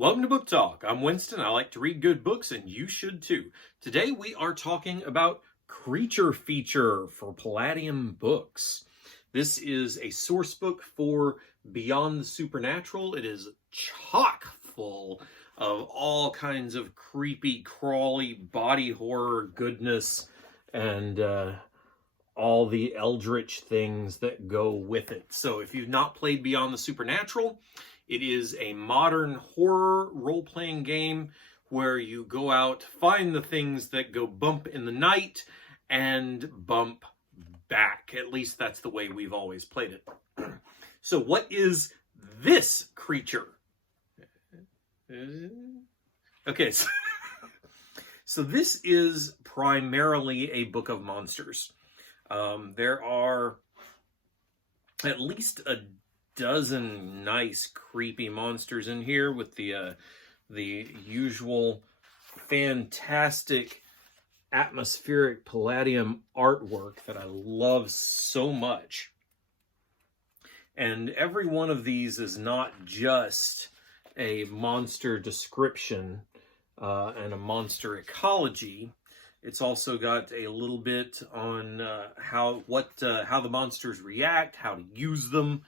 Welcome to Book Talk. I'm Winston. I like to read good books, and you should too. Today we are talking about Creature Feature for Palladium Books. This is a source book for Beyond the Supernatural. It is chock full of all kinds of creepy, crawly, body horror goodness and all the eldritch things that go with it. So if you've not played Beyond the Supernatural, it is a modern horror role-playing game where you go out, find the things that go bump in the night, and bump back. At least that's the way we've always played it. So what is this creature? Okay, so this is primarily a book of monsters. There are at least a dozen nice creepy monsters in here with the usual fantastic atmospheric Palladium artwork that I love so much. And every one of these is not just a monster description and a monster ecology. It's also got a little bit on how the monsters react, how to use them,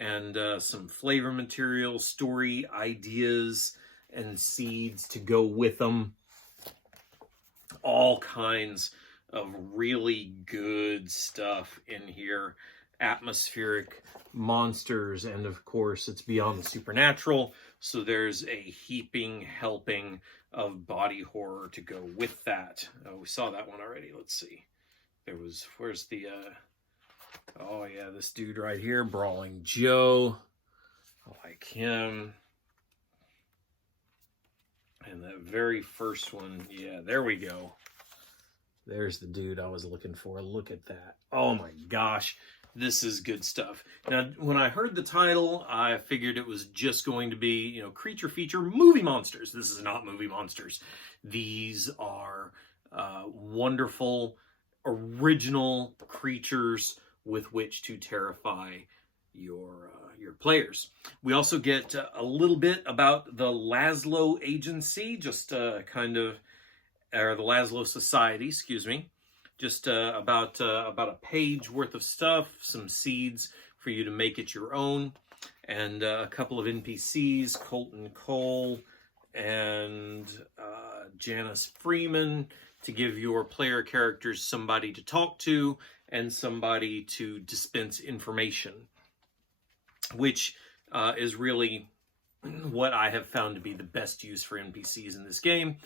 and some flavor material, story ideas, and seeds to go with them. All kinds of really good stuff in here. Atmospheric monsters, and of course it's Beyond the Supernatural, so there's a heaping helping of body horror to go with that. Oh, we saw that one already. Let's see. Where's the... Oh yeah, this dude right here, Brawling Joe. I like him. And that very first one, yeah, there we go. There's the dude I was looking for. Look at that. Oh my gosh, this is good stuff. Now, when I heard the title, I figured it was just going to be, creature feature movie monsters. This is not movie monsters. These are wonderful, original creatures with which to terrify your players. We also get a little bit about the Laszlo Agency, just or the Laszlo Society, excuse me. Just about a page worth of stuff, some seeds for you to make it your own, and a couple of NPCs, Colton Cole and Janice Freeman, to give your player characters somebody to talk to and somebody to dispense information, which is really what I have found to be the best use for NPCs in this game.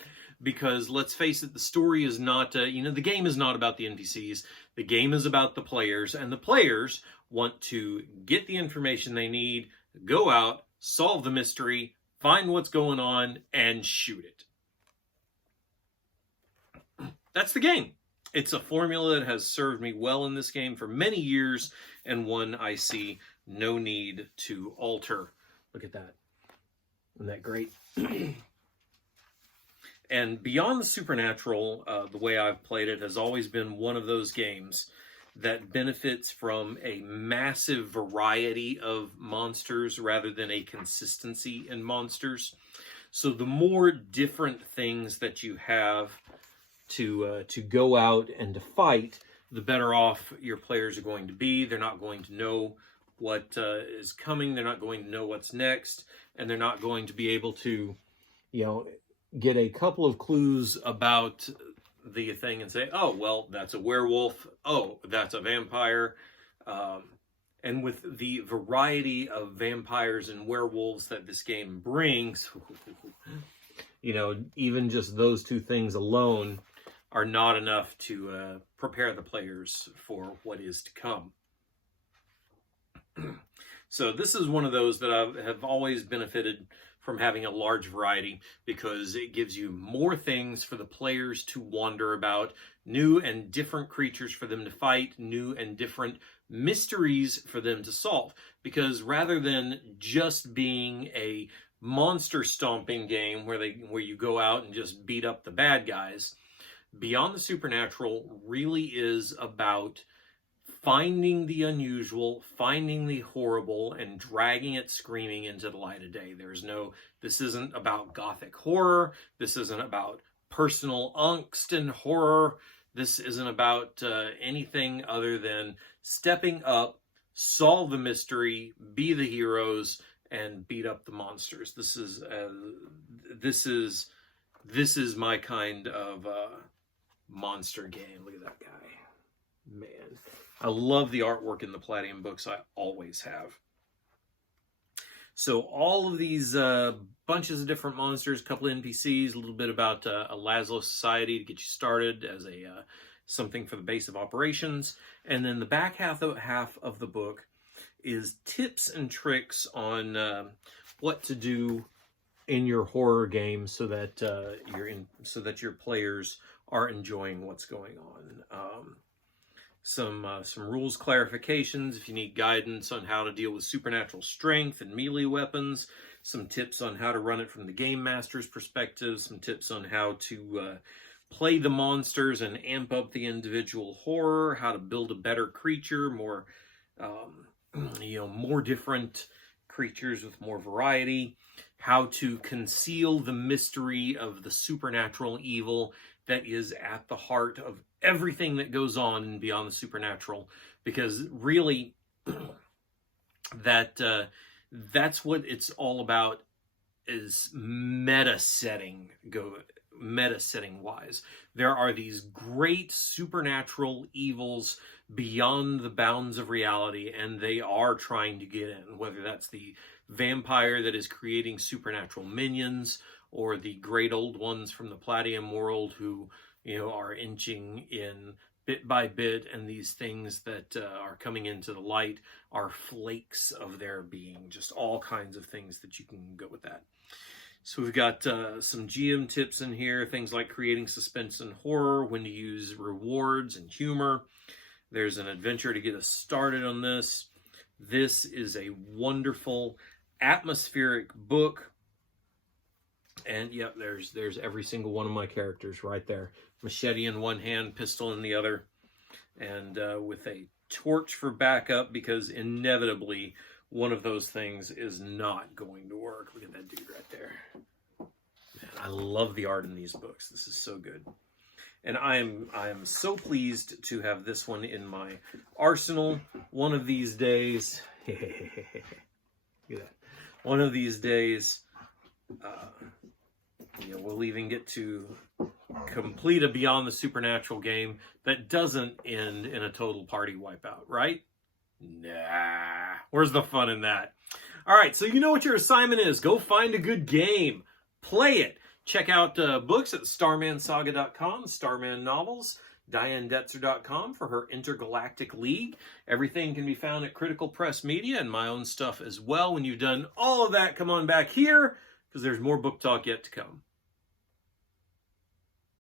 Because let's face it, the story is not, the game is not about the NPCs. The game is about the players, and the players want to get the information they need, go out, solve the mystery, find what's going on, and shoot it. That's the game. It's a formula that has served me well in this game for many years, and one I see no need to alter. Look at that. Isn't that great? And Beyond the Supernatural, the way I've played it, has always been one of those games that benefits from a massive variety of monsters rather than a consistency in monsters. So the more different things that you have to go out and to fight, the better off your players are going to be. They're not going to know what is coming. They're not going to know what's next. And they're not going to be able to, get a couple of clues about the thing and say, oh, well, that's a werewolf. Oh, that's a vampire. And with the variety of vampires and werewolves that this game brings, even just those two things alone are not enough to prepare the players for what is to come. So this is one of those that I have always benefited from having a large variety, because it gives you more things for the players to wander about, new and different creatures for them to fight, new and different mysteries for them to solve. Because rather than just being a monster stomping game where you go out and just beat up the bad guys, Beyond the Supernatural really is about finding the unusual, finding the horrible, and dragging it screaming into the light of day. This isn't about gothic horror. This isn't about personal angst and horror. This isn't about anything other than stepping up, solve the mystery, be the heroes, and beat up the monsters. This is my kind of monster game. Look at that guy. Man, I love the artwork in the Palladium books. I always have. So all of these bunches of different monsters, a couple of NPCs, a little bit about a Laszlo society to get you started as a something for the base of operations. And then the back half of the book is tips and tricks on what to do in your horror game so that your players are enjoying what's going on. Some rules clarifications if you need guidance on how to deal with supernatural strength and melee weapons, some tips on how to run it from the game master's perspective, some tips on how to play the monsters and amp up the individual horror, how to build a better creature, more different creatures with more variety, how to conceal the mystery of the supernatural evil that is at the heart of everything that goes on in Beyond the Supernatural, because really that's what it's all about, is meta setting wise. There are these great supernatural evils beyond the bounds of reality, and they are trying to get in, whether that's the vampire that is creating supernatural minions, or the great old ones from the Palladium world who, are inching in bit by bit, and these things that are coming into the light are flakes of their being. Just all kinds of things that you can go with that. So we've got some GM tips in here, things like creating suspense and horror, when to use rewards and humor. There's an adventure to get us started on this. This is a wonderful atmospheric book. And yep, there's every single one of my characters right there. Machete in one hand, pistol in the other, and with a torch for backup, because inevitably one of those things is not going to work. Look at that dude right there. Man, I love the art in these books. This is so good. And I am so pleased to have this one in my arsenal. One of these days, look at that. One of these days, we'll even get to complete a Beyond the Supernatural game that doesn't end in a total party wipeout, right? Nah. Where's the fun in that? All right, so you know what your assignment is. Go find a good game. Play it. Check out books at StarmanSaga.com, Starman Novels, DianeDetzer.com for her Intergalactic League. Everything can be found at Critical Press Media, and my own stuff as well. When you've done all of that, come on back here, because there's more book talk yet to come.